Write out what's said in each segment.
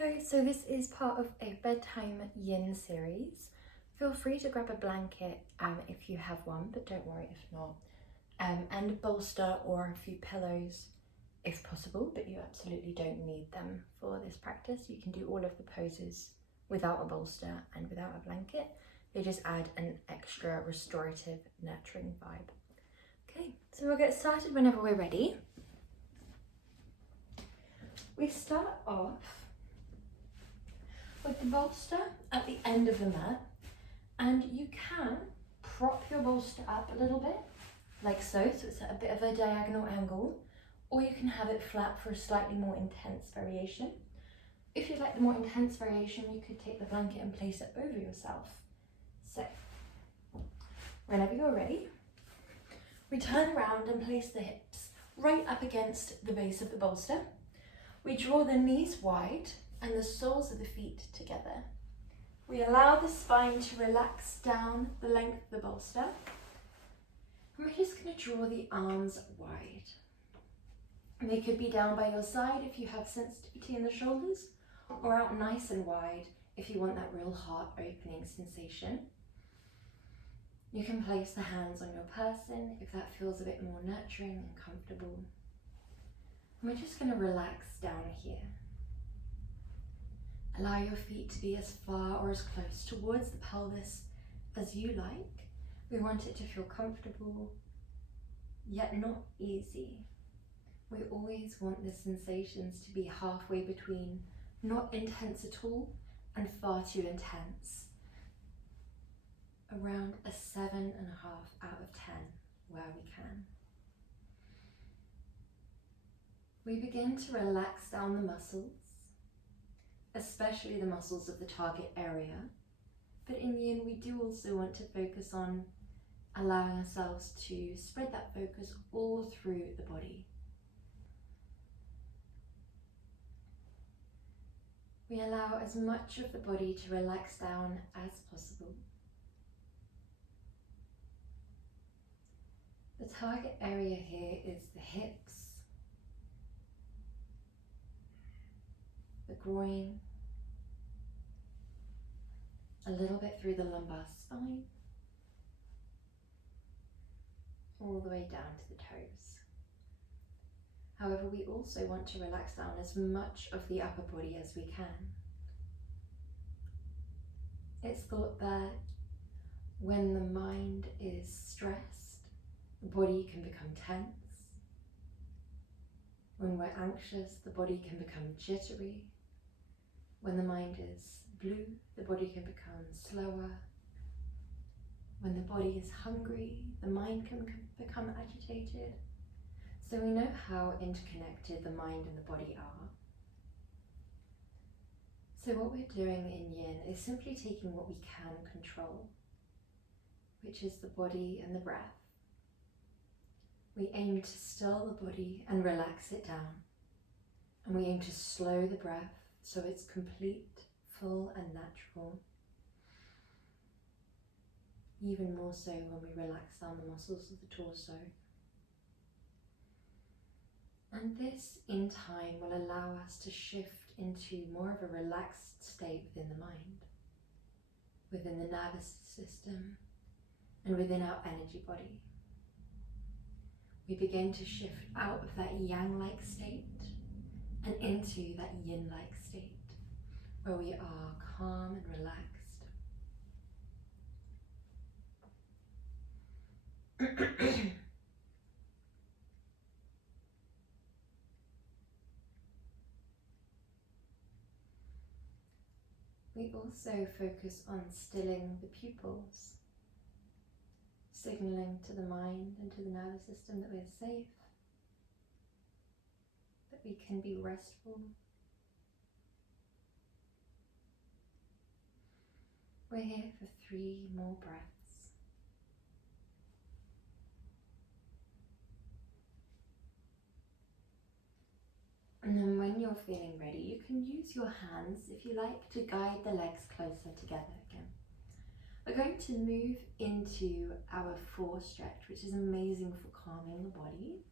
Hello, so this is part of a Bedtime Yin series. Feel free to grab a blanket if you have one, but don't worry if not. And a bolster or a few pillows if possible, but you absolutely don't need them for this practice. You can do all of the poses without a bolster and without a blanket. They just add an extra restorative, nurturing vibe. Okay, so we'll get started whenever we're ready. We start off with the bolster at the end of the mat, and you can prop your bolster up a little bit, like so it's at a bit of a diagonal angle, or you can have it flat for a slightly more intense variation. If you'd like the more intense variation, you could take the blanket and place it over yourself. So, whenever you're ready, we turn around and place the hips right up against the base of the bolster. We draw the knees wide and the soles of the feet together. We allow the spine to relax down the length of the bolster. And we're just going to draw the arms wide. And they could be down by your side if you have sensitivity in the shoulders, or out nice and wide if you want that real heart opening sensation. You can place the hands on your person if that feels a bit more nurturing and comfortable. And we're just going to relax down here. Allow your feet to be as far or as close towards the pelvis as you like. We want it to feel comfortable, yet not easy. We always want the sensations to be halfway between not intense at all and far too intense. Around a 7.5 out of 10 where we can. We begin to relax down the muscles, especially the muscles of the target area. But in Yin, we do also want to focus on allowing ourselves to spread that focus all through the body. We allow as much of the body to relax down as possible. The target area here is the hips, the groin, a little bit through the lumbar spine, all the way down to the toes. However, we also want to relax down as much of the upper body as we can. It's thought that when the mind is stressed, the body can become tense. When we're anxious, the body can become jittery. When the mind is blue, the body can become slower. When the body is hungry, the mind can become agitated. So we know how interconnected the mind and the body are. So what we're doing in Yin is simply taking what we can control, which is the body and the breath. We aim to still the body and relax it down. And we aim to slow the breath so it's complete, full and natural. Even more so when we relax down the muscles of the torso. And this, in time, will allow us to shift into more of a relaxed state within the mind, within the nervous system, and within our energy body. We begin to shift out of that yang-like state and into that yin-like state, where we are calm and relaxed. We also focus on stilling the pupils, signaling to the mind and to the nervous system that we're safe, that we can be restful. We're here for 3 more breaths. And then when you're feeling ready, you can use your hands, if you like, to guide the legs closer together again. We're going to move into our 4 stretch, which is amazing for calming the body.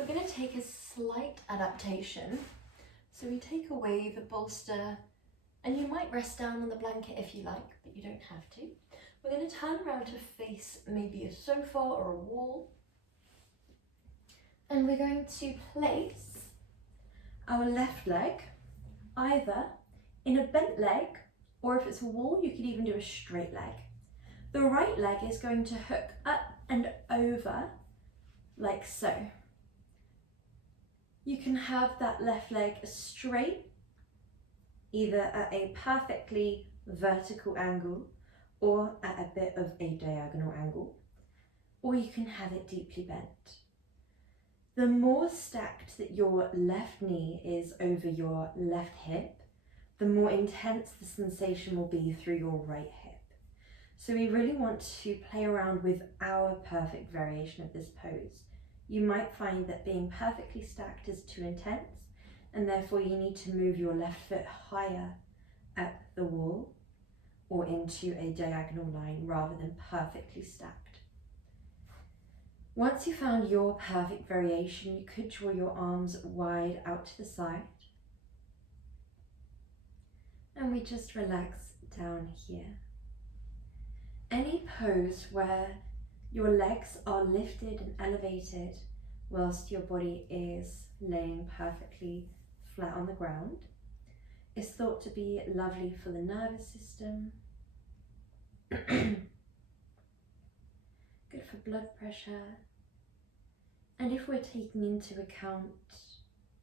We're going to take a slight adaptation. So we take away the bolster, and you might rest down on the blanket if you like, but you don't have to. We're going to turn around to face maybe a sofa or a wall. And we're going to place our left leg either in a bent leg, or if it's a wall, you could even do a straight leg. The right leg is going to hook up and over like so. You can have that left leg straight, either at a perfectly vertical angle or at a bit of a diagonal angle, or you can have it deeply bent. The more stacked that your left knee is over your left hip, the more intense the sensation will be through your right hip. So we really want to play around with our perfect variation of this pose. You might find that being perfectly stacked is too intense, and therefore you need to move your left foot higher at the wall or into a diagonal line rather than perfectly stacked. Once you found your perfect variation, you could draw your arms wide out to the side. And we just relax down here. Any pose where your legs are lifted and elevated whilst your body is laying perfectly flat on the ground is thought to be lovely for the nervous system, good for blood pressure, and if we're taking into account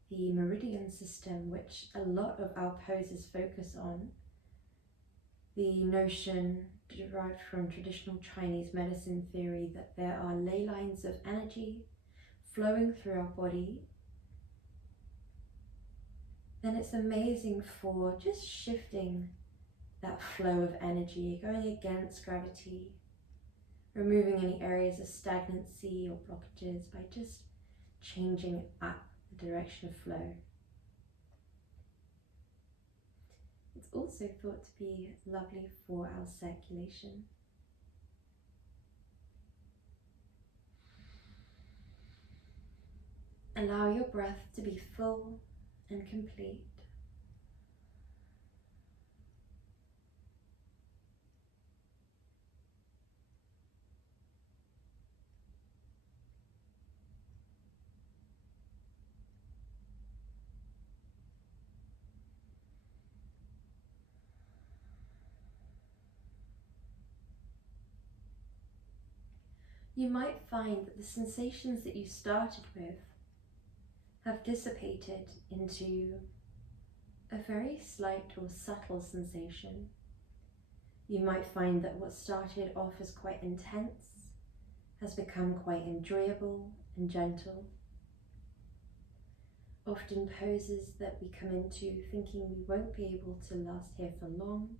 the meridian system, which a lot of our poses focus on, the notion derived from traditional Chinese medicine theory that there are ley lines of energy flowing through our body, then it's amazing for just shifting that flow of energy, going against gravity, removing any areas of stagnancy or blockages by just changing up the direction of flow. It's also thought to be lovely for our circulation. Allow your breath to be full and complete. You might find that the sensations that you started with have dissipated into a very slight or subtle sensation. You might find that what started off as quite intense has become quite enjoyable and gentle. Often poses that we come into thinking we won't be able to last here for long,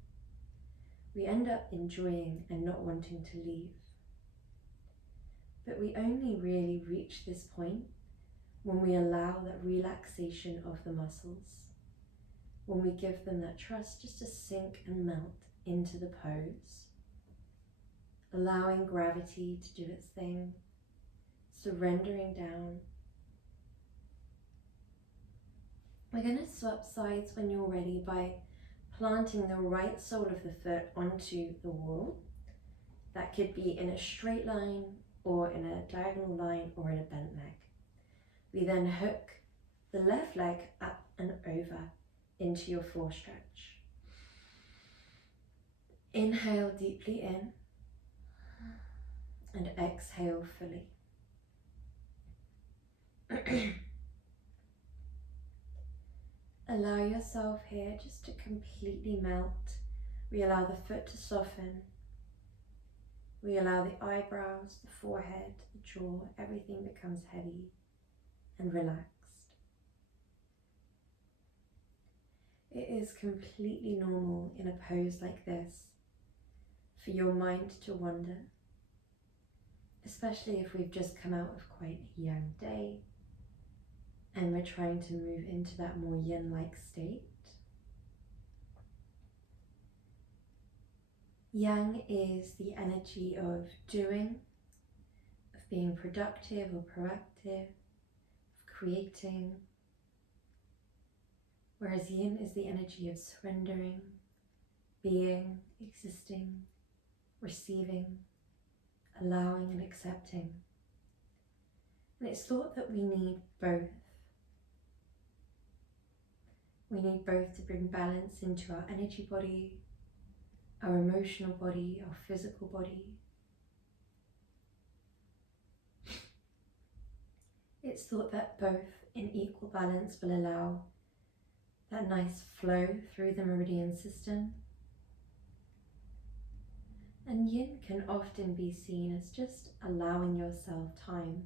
we end up enjoying and not wanting to leave. But we only really reach this point when we allow that relaxation of the muscles, when we give them that trust just to sink and melt into the pose, allowing gravity to do its thing, surrendering down. We're going to swap sides when you're ready by planting the right sole of the foot onto the wall. That could be in a straight line, or in a diagonal line, or in a bent leg. We then hook the left leg up and over into your forestretch. Inhale deeply in and exhale fully. Allow yourself here just to completely melt. We allow the foot to soften. We allow the eyebrows, the forehead, the jaw, everything becomes heavy and relaxed. It is completely normal in a pose like this for your mind to wander, especially if we've just come out of quite a yang day and we're trying to move into that more yin-like state. Yang is the energy of doing, of being productive or proactive, of creating, whereas yin is the energy of surrendering, being, existing, receiving, allowing and accepting. And it's thought that we need both. We need both to bring balance into our energy body, our emotional body, our physical body. It's thought that both in equal balance will allow that nice flow through the meridian system. And yin can often be seen as just allowing yourself time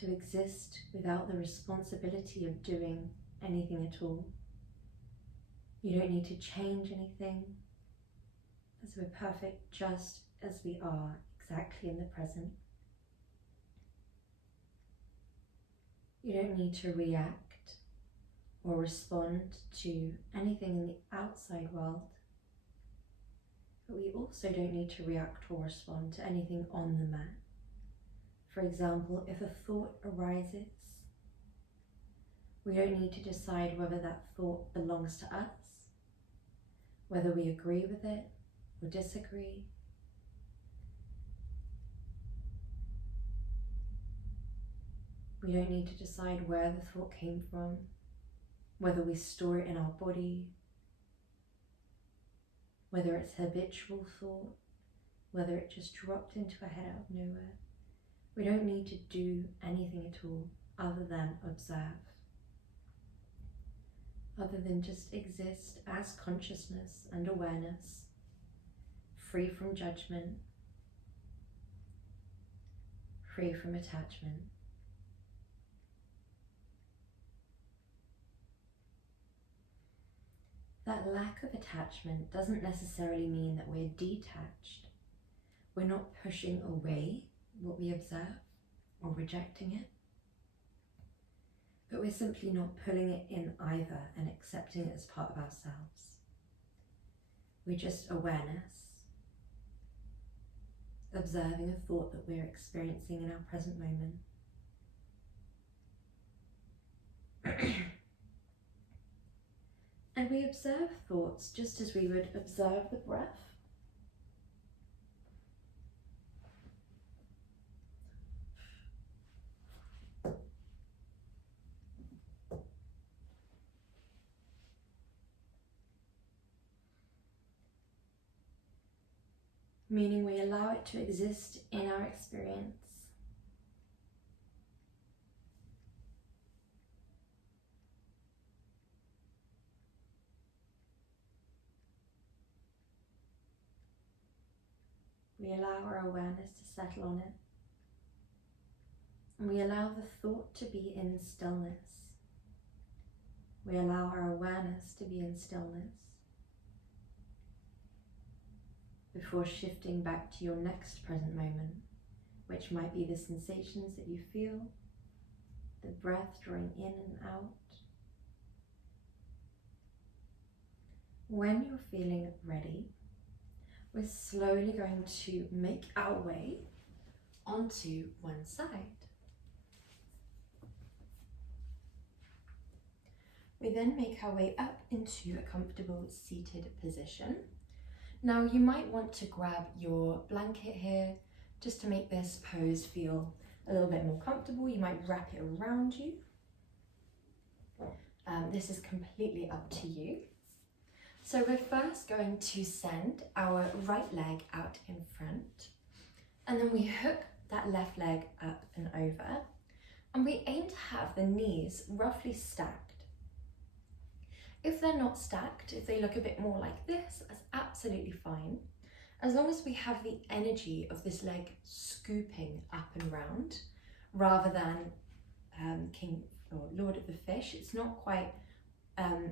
to exist without the responsibility of doing anything at all. You don't need to change anything, as we're perfect just as we are, exactly in the present. You don't need to react or respond to anything in the outside world, but we also don't need to react or respond to anything on the mat. For example, if a thought arises, we don't need to decide whether that thought belongs to us, whether we agree with it or disagree. We don't need to decide where the thought came from, whether we store it in our body, whether it's habitual thought, whether it just dropped into our head out of nowhere. We don't need to do anything at all other than observe, other than just exist as consciousness and awareness, free from judgment, free from attachment. That lack of attachment doesn't necessarily mean that we're detached. We're not pushing away what we observe or rejecting it, but we're simply not pulling it in either and accepting it as part of ourselves. We're just awareness, observing a thought that we're experiencing in our present moment. And we observe thoughts just as we would observe the breath. Meaning we allow it to exist in our experience. We allow our awareness to settle on it. And we allow the thought to be in stillness. We allow our awareness to be in stillness before shifting back to your next present moment, which might be the sensations that you feel, the breath drawing in and out. When you're feeling ready, we're slowly going to make our way onto one side. We then make our way up into a comfortable seated position. Now you might want to grab your blanket here just to make this pose feel a little bit more comfortable. You might wrap it around you. This is completely up to you. So we're first going to send our right leg out in front, and then we hook that left leg up and over, and we aim to have the knees roughly stacked. If they're not stacked, if they look a bit more like this, that's absolutely fine, as long as we have the energy of this leg scooping up and round, rather than King or Lord of the Fish. It's not quite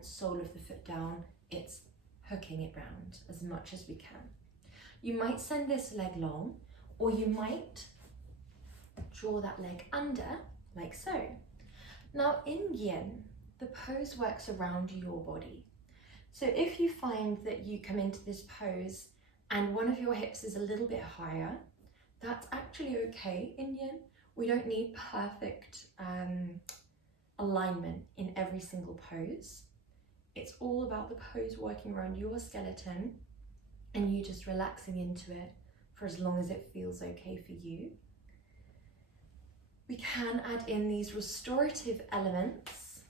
sole of the foot down, it's hooking it round as much as we can. You might send this leg long, or you might draw that leg under, like so. Now in yin, the pose works around your body. So if you find that you come into this pose and one of your hips is a little bit higher, that's actually okay in yin. We don't need perfect alignment in every single pose. It's all about the pose working around your skeleton and you just relaxing into it for as long as it feels okay for you. We can add in these restorative elements,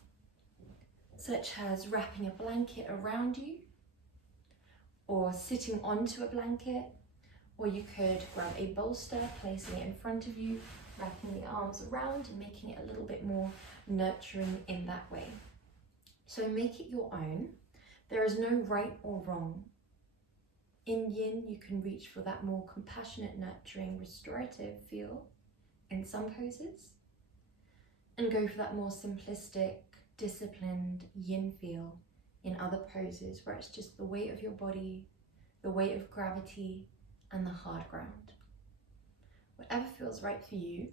such as wrapping a blanket around you, or sitting onto a blanket, or you could grab a bolster, placing it in front of you, wrapping the arms around and making it a little bit more nurturing in that way. So make it your own. There is no right or wrong. In yin, you can reach for that more compassionate, nurturing, restorative feel in some poses, and go for that more simplistic, disciplined yin feel in other poses where it's just the weight of your body, the weight of gravity, and the hard ground. Whatever feels right for you,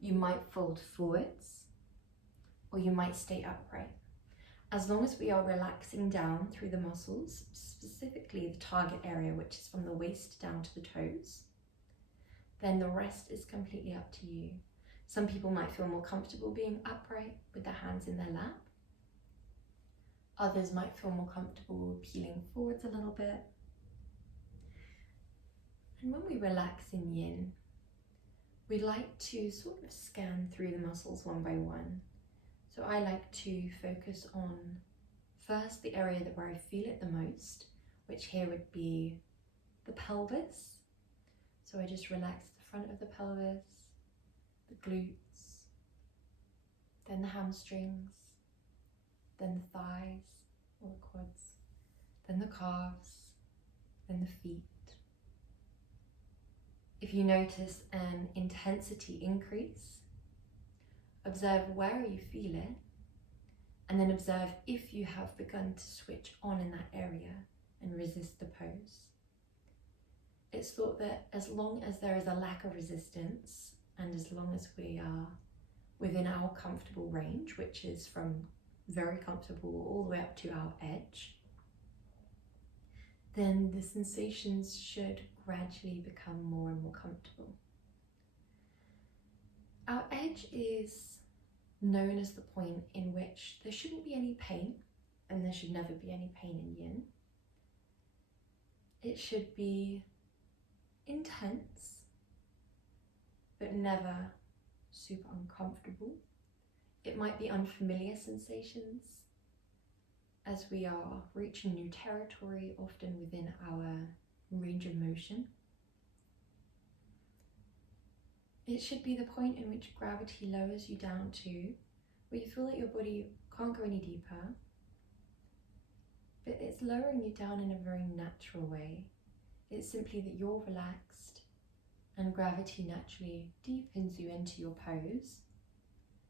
you might fold forwards or you might stay upright. As long as we are relaxing down through the muscles, specifically the target area, which is from the waist down to the toes, then the rest is completely up to you. Some people might feel more comfortable being upright with their hands in their lap. Others might feel more comfortable peeling forwards a little bit. And when we relax in yin, we like to sort of scan through the muscles one by one. So I like to focus on first the area where I feel it the most, which here would be the pelvis. So I just relax the front of the pelvis, the glutes, then the hamstrings, then the thighs or the quads, then the calves, then the feet. If you notice an intensity increase, observe where you feel it, and then observe if you have begun to switch on in that area and resist the pose. It's thought that as long as there is a lack of resistance, and as long as we are within our comfortable range, which is from very comfortable all the way up to our edge, then the sensations should gradually become more and more comfortable. Our edge is known as the point in which there shouldn't be any pain, and there should never be any pain in yin. It should be intense, but never super uncomfortable. It might be unfamiliar sensations as we are reaching new territory, often within our range of motion. It should be the point in which gravity lowers you down to, where you feel that your body can't go any deeper, but it's lowering you down in a very natural way. It's simply that you're relaxed and gravity naturally deepens you into your pose,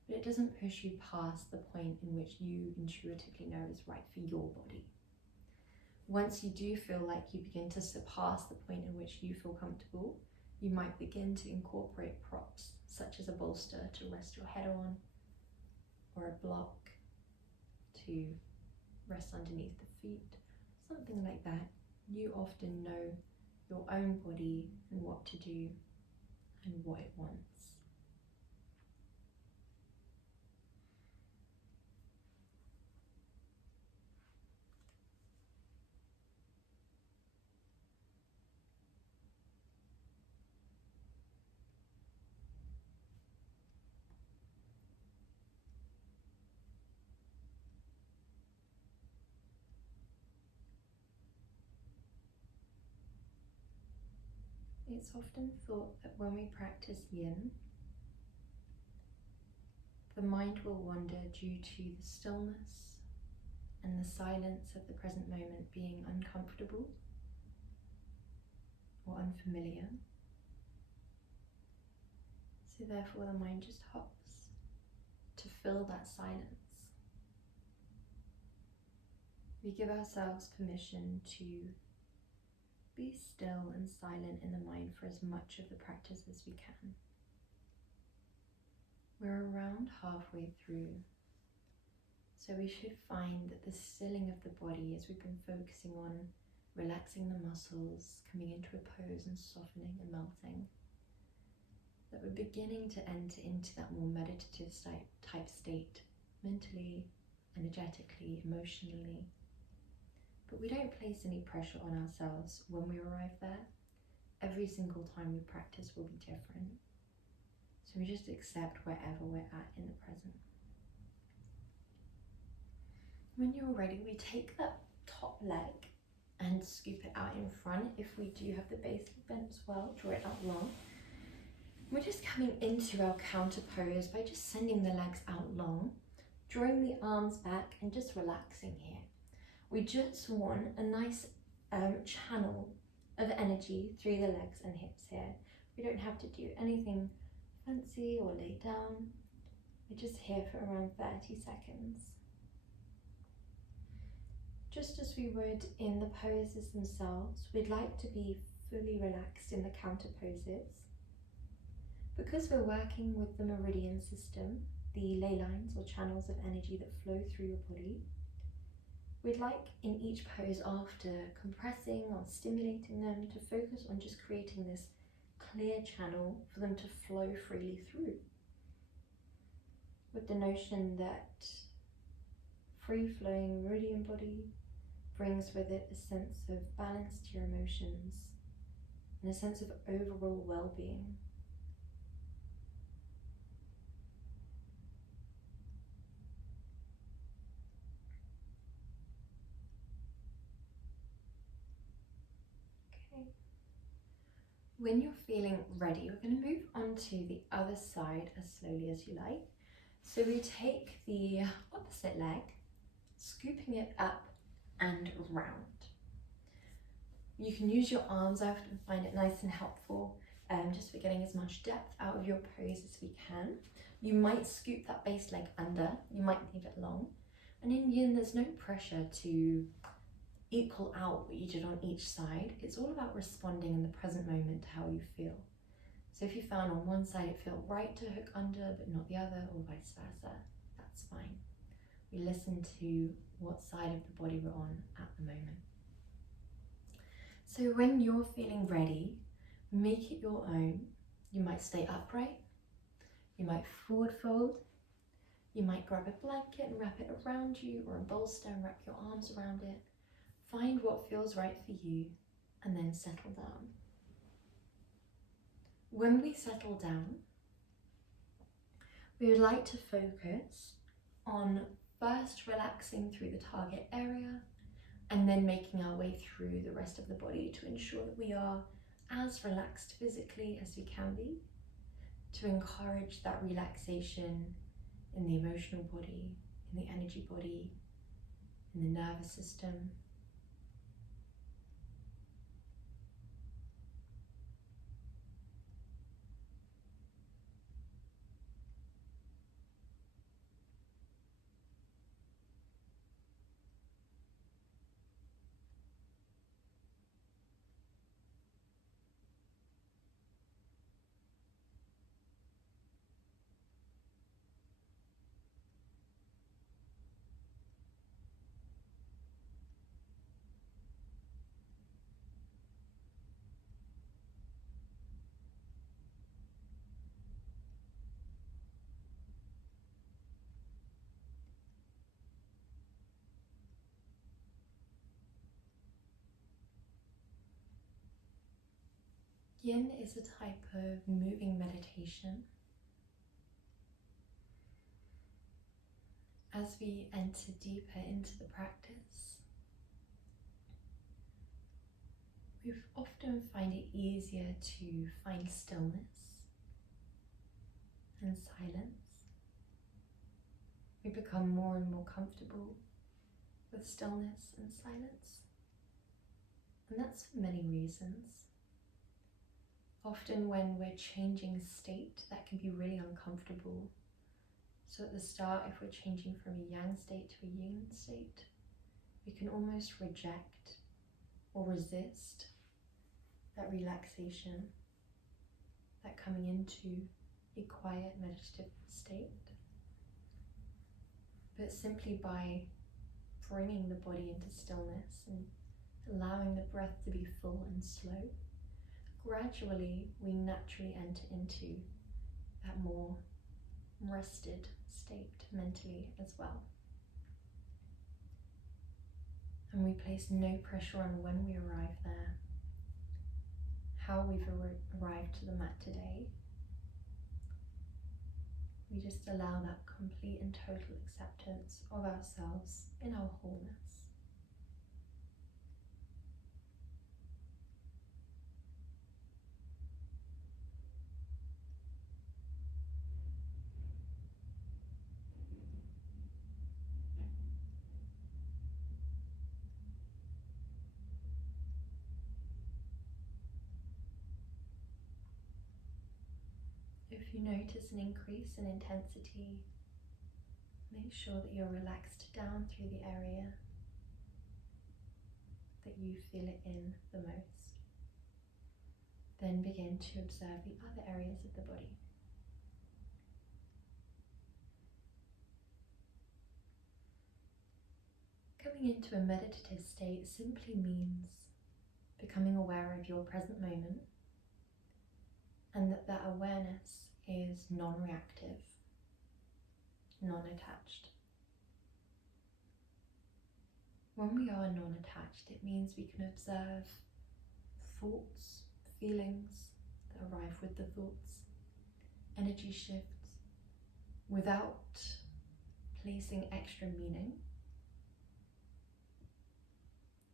but it doesn't push you past the point in which you intuitively know is right for your body. Once you do feel like you begin to surpass the point in which you feel comfortable, you might begin to incorporate props, such as a bolster to rest your head on, or a block to rest underneath the feet, something like that. You often know your own body and what to do and what it wants. It's often thought that when we practice yin, the mind will wander due to the stillness and the silence of the present moment being uncomfortable or unfamiliar. So therefore the mind just hops to fill that silence. We give ourselves permission to be still and silent in the mind for as much of the practice as we can. We're around halfway through, so we should find that the stilling of the body, as we've been focusing on relaxing the muscles, coming into a pose and softening and melting, that we're beginning to enter into that more meditative type state mentally, energetically, emotionally. But we don't place any pressure on ourselves when we arrive there. Every single time we practice will be different. So we just accept wherever we're at in the present. When you're ready, we take that top leg and scoop it out in front. If we do have the base bent as well, draw it out long. We're just coming into our counter pose by just sending the legs out long, drawing the arms back and just relaxing here. We just want a nice channel of energy through the legs and hips here. We don't have to do anything fancy or lay down. We're just here for around 30 seconds. Just as we would in the poses themselves, we'd like to be fully relaxed in the counter poses. Because we're working with the meridian system, the ley lines or channels of energy that flow through your body, we'd like in each pose after compressing or stimulating them to focus on just creating this clear channel for them to flow freely through. With the notion that free-flowing meridian body brings with it a sense of balance to your emotions and a sense of overall well-being. Okay. When you're feeling ready, we're going to move on to the other side as slowly as you like. So we take the opposite leg, scooping it up and round. You can use your arms. I often find it nice and helpful just for getting as much depth out of your pose as we can. You might scoop that base leg under, you might leave it long. And in yin, there's no pressure to equal out what you did on each side. It's all about responding in the present moment to how you feel. So if you found on one side it felt right to hook under but not the other, or vice versa, that's fine. We listen to what side of the body we're on at the moment. So when you're feeling ready, make it your own. You might stay upright, you might forward fold, you might grab a blanket and wrap it around you, or a bolster and wrap your arms around it. Find what feels right for you and then settle down. When we settle down, we would like to focus on first relaxing through the target area and then making our way through the rest of the body to ensure that we are as relaxed physically as we can be, to encourage that relaxation in the emotional body, in the energy body, in the nervous system. Yin is a type of moving meditation. As we enter deeper into the practice, we often find it easier to find stillness and silence. We become more and more comfortable with stillness and silence. And that's for many reasons. Often when we're changing state, that can be really uncomfortable. So at the start, if we're changing from a yang state to a yin state, we can almost reject or resist that relaxation, that coming into a quiet meditative state. But simply by bringing the body into stillness and allowing the breath to be full and slow, gradually we naturally enter into that more rested state mentally as well. And we place no pressure on when we arrive there, how we've arrived to the mat today. We just allow that complete and total acceptance of ourselves in our wholeness. If you notice an increase in intensity, make sure that you're relaxed down through the area that you feel it in the most. Then begin to observe the other areas of the body. Coming into a meditative state simply means becoming aware of your present moment, and that awareness is non-reactive, non-attached. When we are non-attached, it means we can observe thoughts, feelings that arrive with the thoughts, energy shifts, without placing extra meaning,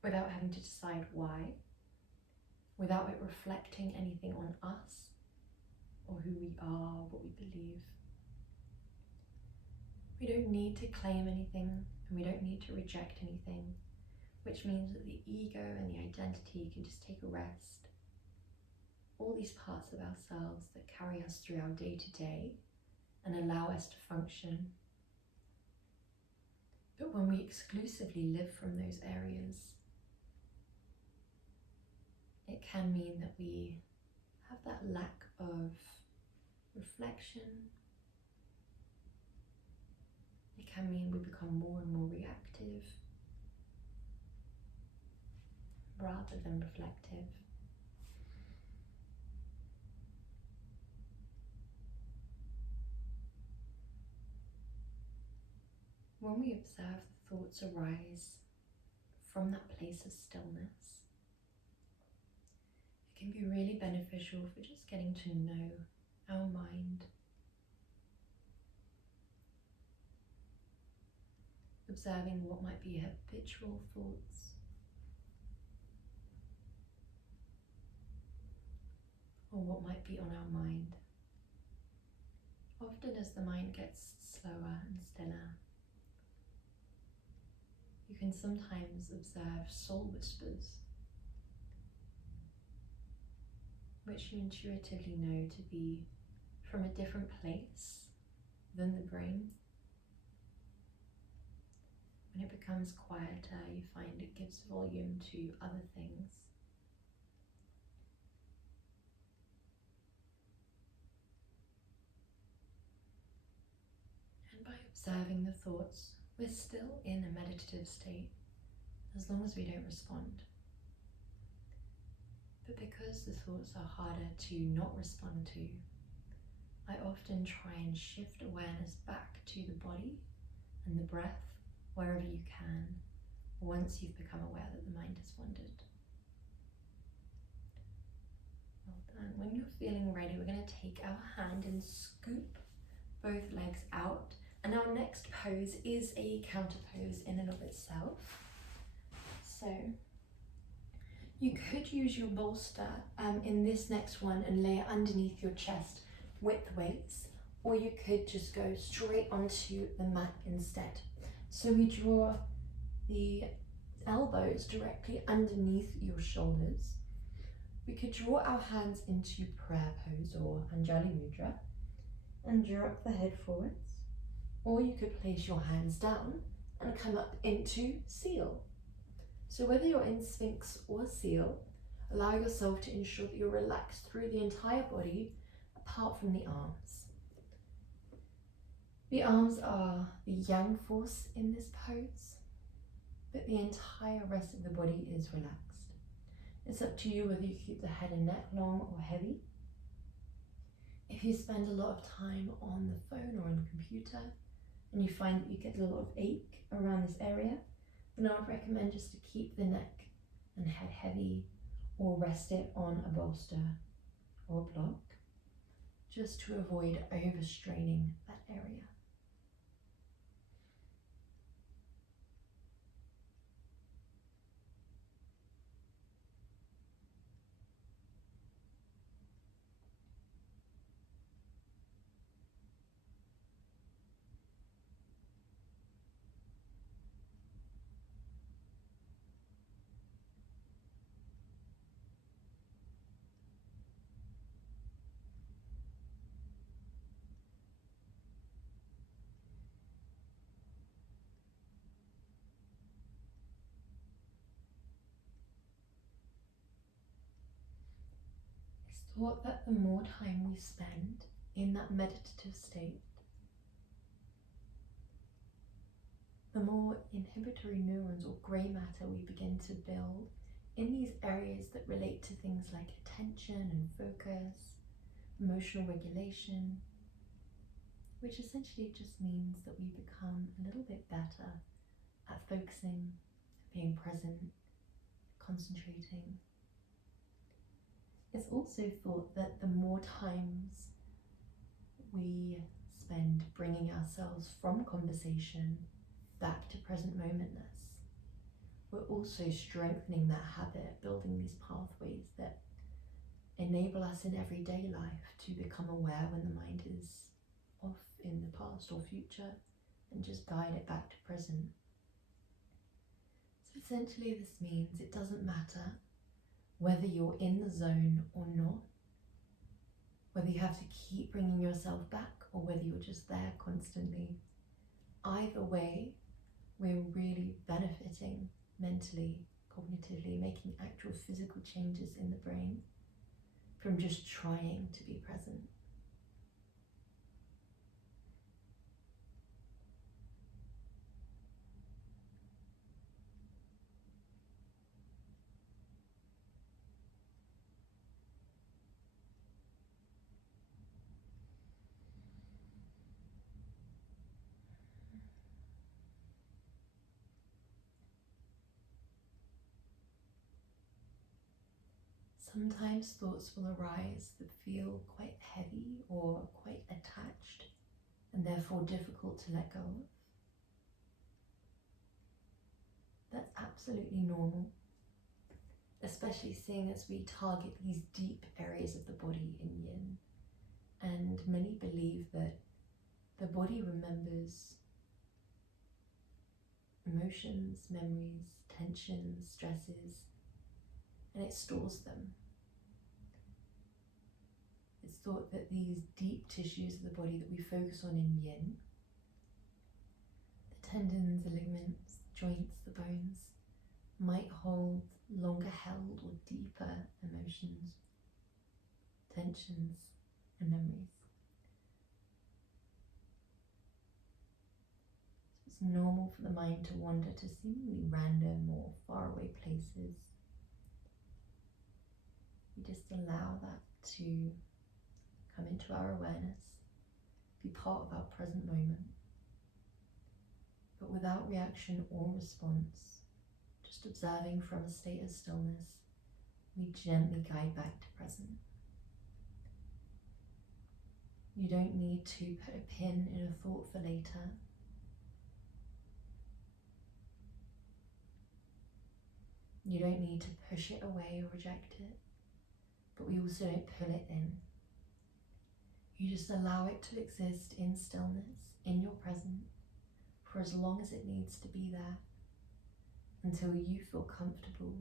without having to decide why, without it reflecting anything on us, or who we are, what we believe. We don't need to claim anything, and we don't need to reject anything, which means that the ego and the identity can just take a rest. All these parts of ourselves that carry us through our day-to-day and allow us to function. But when we exclusively live from those areas, it can mean that we have that lack of reflection. It can mean we become more and more reactive rather than reflective. When we observe the thoughts arise from that place of stillness, it can be really beneficial for just getting to know our mind, observing what might be habitual thoughts, or what might be on our mind. Often as the mind gets slower and stiller, you can sometimes observe soul whispers, which you intuitively know to be from a different place than the brain. When it becomes quieter, you find it gives volume to other things. And by observing the thoughts, we're still in a meditative state, as long as we don't respond. But because the thoughts are harder to not respond to, I often try and shift awareness back to the body and the breath wherever you can, once you've become aware that the mind has wandered. Well done. When you're feeling ready, we're going to take our hand and scoop both legs out. And our next pose is a counter pose in and of itself. So you could use your bolster in this next one and lay it underneath your chest with weights, or you could just go straight onto the mat instead. So we draw the elbows directly underneath your shoulders. We could draw our hands into prayer pose or Anjali Mudra and draw up the head forwards, or you could place your hands down and come up into seal. So whether you're in Sphinx or seal, allow yourself to ensure that you're relaxed through the entire body apart from the arms. The arms are the yang force in this pose, but the entire rest of the body is relaxed. It's up to you whether you keep the head and neck long or heavy. If you spend a lot of time on the phone or on the computer and you find that you get a lot of ache around this area, then I would recommend just to keep the neck and head heavy or rest it on a bolster or a block, just to avoid overstraining that area. It's thought that the more time we spend in that meditative state, the more inhibitory neurons or grey matter we begin to build in these areas that relate to things like attention and focus, emotional regulation, which essentially just means that we become a little bit better at focusing, being present, concentrating. It's also thought that the more times we spend bringing ourselves from conversation back to present momentness, we're also strengthening that habit, building these pathways that enable us in everyday life to become aware when the mind is off in the past or future and just guide it back to present. So essentially this means it doesn't matter whether you're in the zone or not, whether you have to keep bringing yourself back or whether you're just there constantly. Either way, we're really benefiting mentally, cognitively, making actual physical changes in the brain from just trying to be present. Sometimes thoughts will arise that feel quite heavy or quite attached and therefore difficult to let go of. That's absolutely normal, especially seeing as we target these deep areas of the body in yin. And many believe that the body remembers emotions, memories, tensions, stresses, and it stores them. It's thought that these deep tissues of the body that we focus on in yin, the tendons, the ligaments, joints, the bones, might hold longer held or deeper emotions, tensions, and memories. So it's normal for the mind to wander to seemingly random or faraway places. We just allow that to come into our awareness, be part of our present moment, but without reaction or response, just observing from a state of stillness, we gently guide back to present. You don't need to put a pin in a thought for later. You don't need to push it away or reject it, but we also don't pull it in. You just allow it to exist in stillness, in your present, for as long as it needs to be there, until you feel comfortable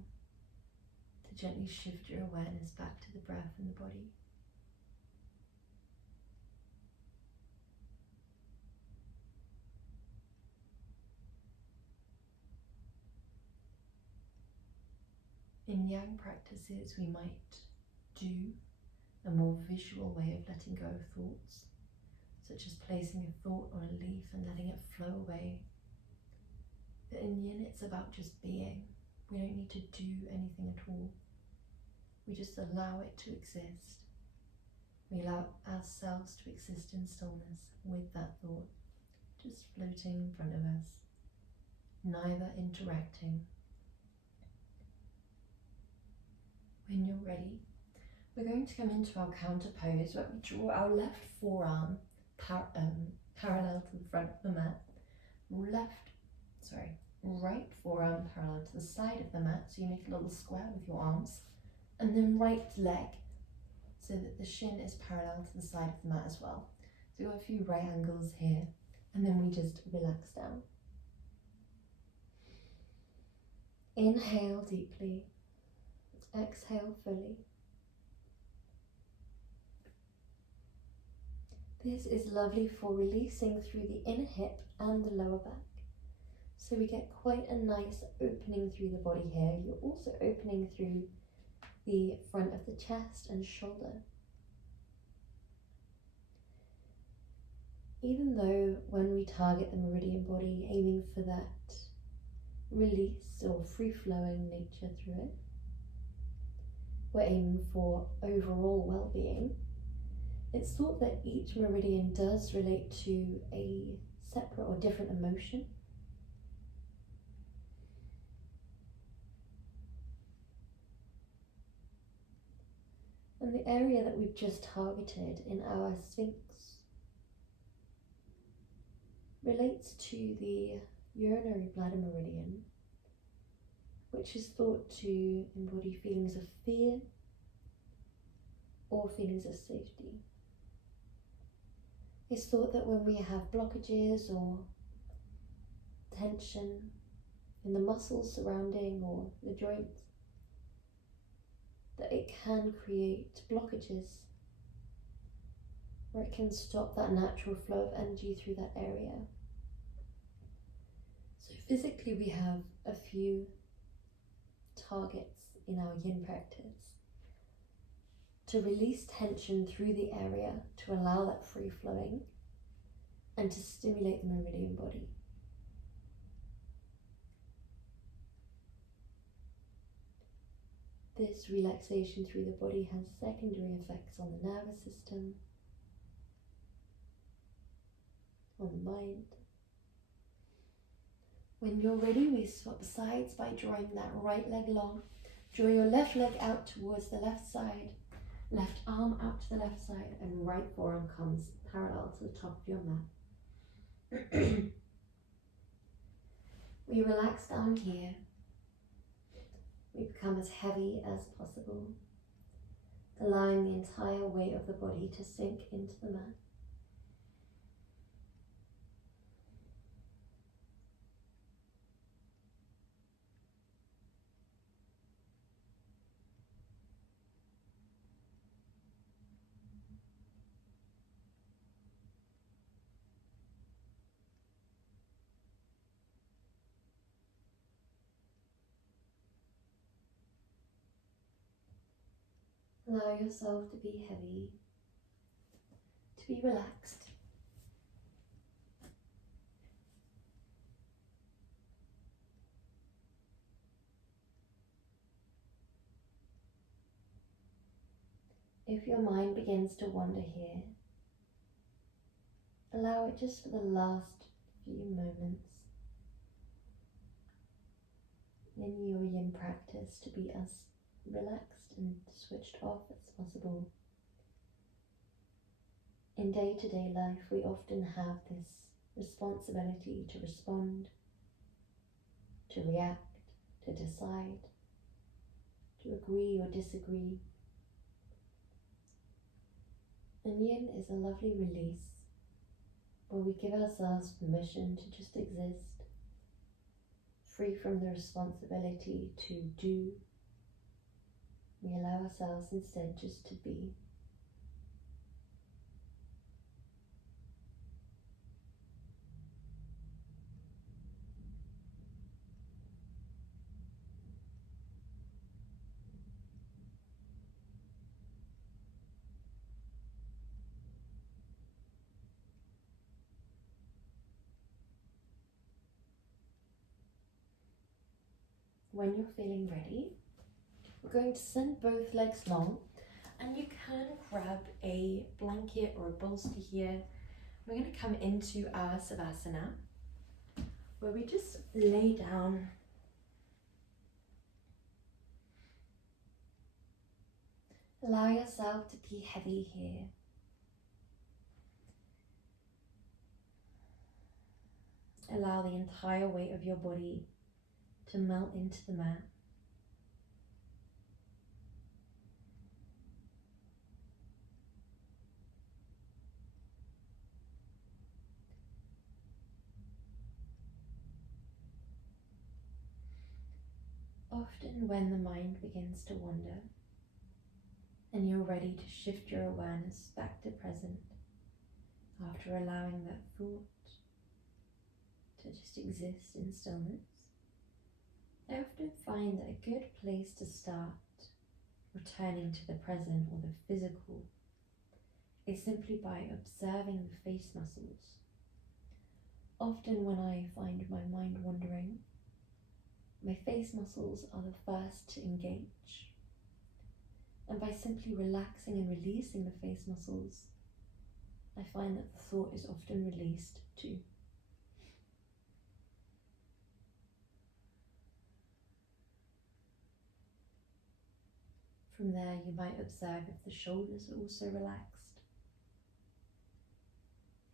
to gently shift your awareness back to the breath and the body. In yang practices, we might do a more visual way of letting go of thoughts, such as placing a thought on a leaf and letting it flow away. But in yin, it's about just being. We don't need to do anything at all. We just allow it to exist. We allow ourselves to exist in stillness with that thought, just floating in front of us, neither interacting. When you're ready, we're going to come into our counter pose where we draw our left forearm parallel to the front of the mat, right forearm parallel to the side of the mat, so you make a little square with your arms, and then right leg, so that the shin is parallel to the side of the mat as well. So we've got a few right angles here, and then we just relax down. Inhale deeply, exhale fully. This is lovely for releasing through the inner hip and the lower back. So we get quite a nice opening through the body here. You're also opening through the front of the chest and shoulder. Even though when we target the meridian body, aiming for that release or free-flowing nature through it, we're aiming for overall well-being. It's thought that each meridian does relate to a separate or different emotion. And the area that we've just targeted in our Sphinx relates to the urinary bladder meridian, which is thought to embody feelings of fear or feelings of safety. It's thought that when we have blockages or tension in the muscles surrounding or the joints, that it can create blockages, or it can stop that natural flow of energy through that area. So physically we have a few targets in our yin practice to release tension through the area, to allow that free flowing and to stimulate the meridian body. This relaxation through the body has secondary effects on the nervous system, on the mind. When you're ready, we swap sides by drawing that right leg long. Draw your left leg out towards the left side, left arm out to the left side, and right forearm comes parallel to the top of your mat. We relax down here. We become as heavy as possible, allowing the entire weight of the body to sink into the mat. Allow yourself to be heavy, to be relaxed. If your mind begins to wander here, allow it just for the last few moments in your yin practice to be as relaxed and switched off as possible. In day-to-day life, we often have this responsibility to respond, to react, to decide, to agree or disagree. And yin is a lovely release where we give ourselves permission to just exist, free from the responsibility to do. We allow ourselves instead just to be. When you're feeling ready, we're going to send both legs long And you can grab a blanket or a bolster here. We're going to come into our Savasana, where we just lay down. Allow yourself to be heavy here. Allow the entire weight of your body to melt into the mat. Often when the mind begins to wander and you're ready to shift your awareness back to present after allowing that thought to just exist in stillness, I often find that a good place to start returning to the present or the physical is simply by observing the face muscles. Often when I find my mind wandering, my face muscles are the first to engage. And by simply relaxing and releasing the face muscles, I find that the thought is often released too. From there, you might observe if the shoulders are also relaxed,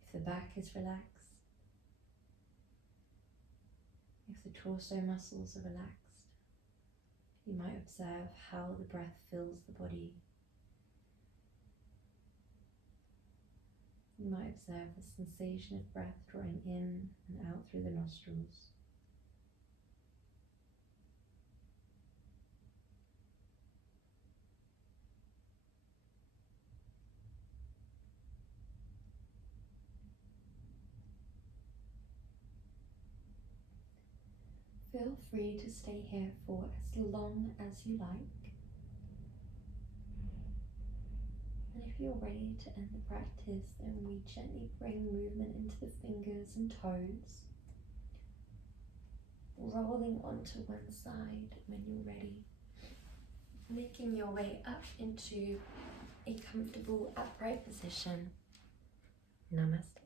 if the back is relaxed, if the torso muscles are relaxed. You might observe how the breath fills the body. You might observe the sensation of breath drawing in and out through the nostrils. Feel free to stay here for as long as you like. And if you're ready to end the practice, then we gently bring movement into the fingers and toes, rolling onto one side when you're ready, making your way up into a comfortable upright position. Namaste.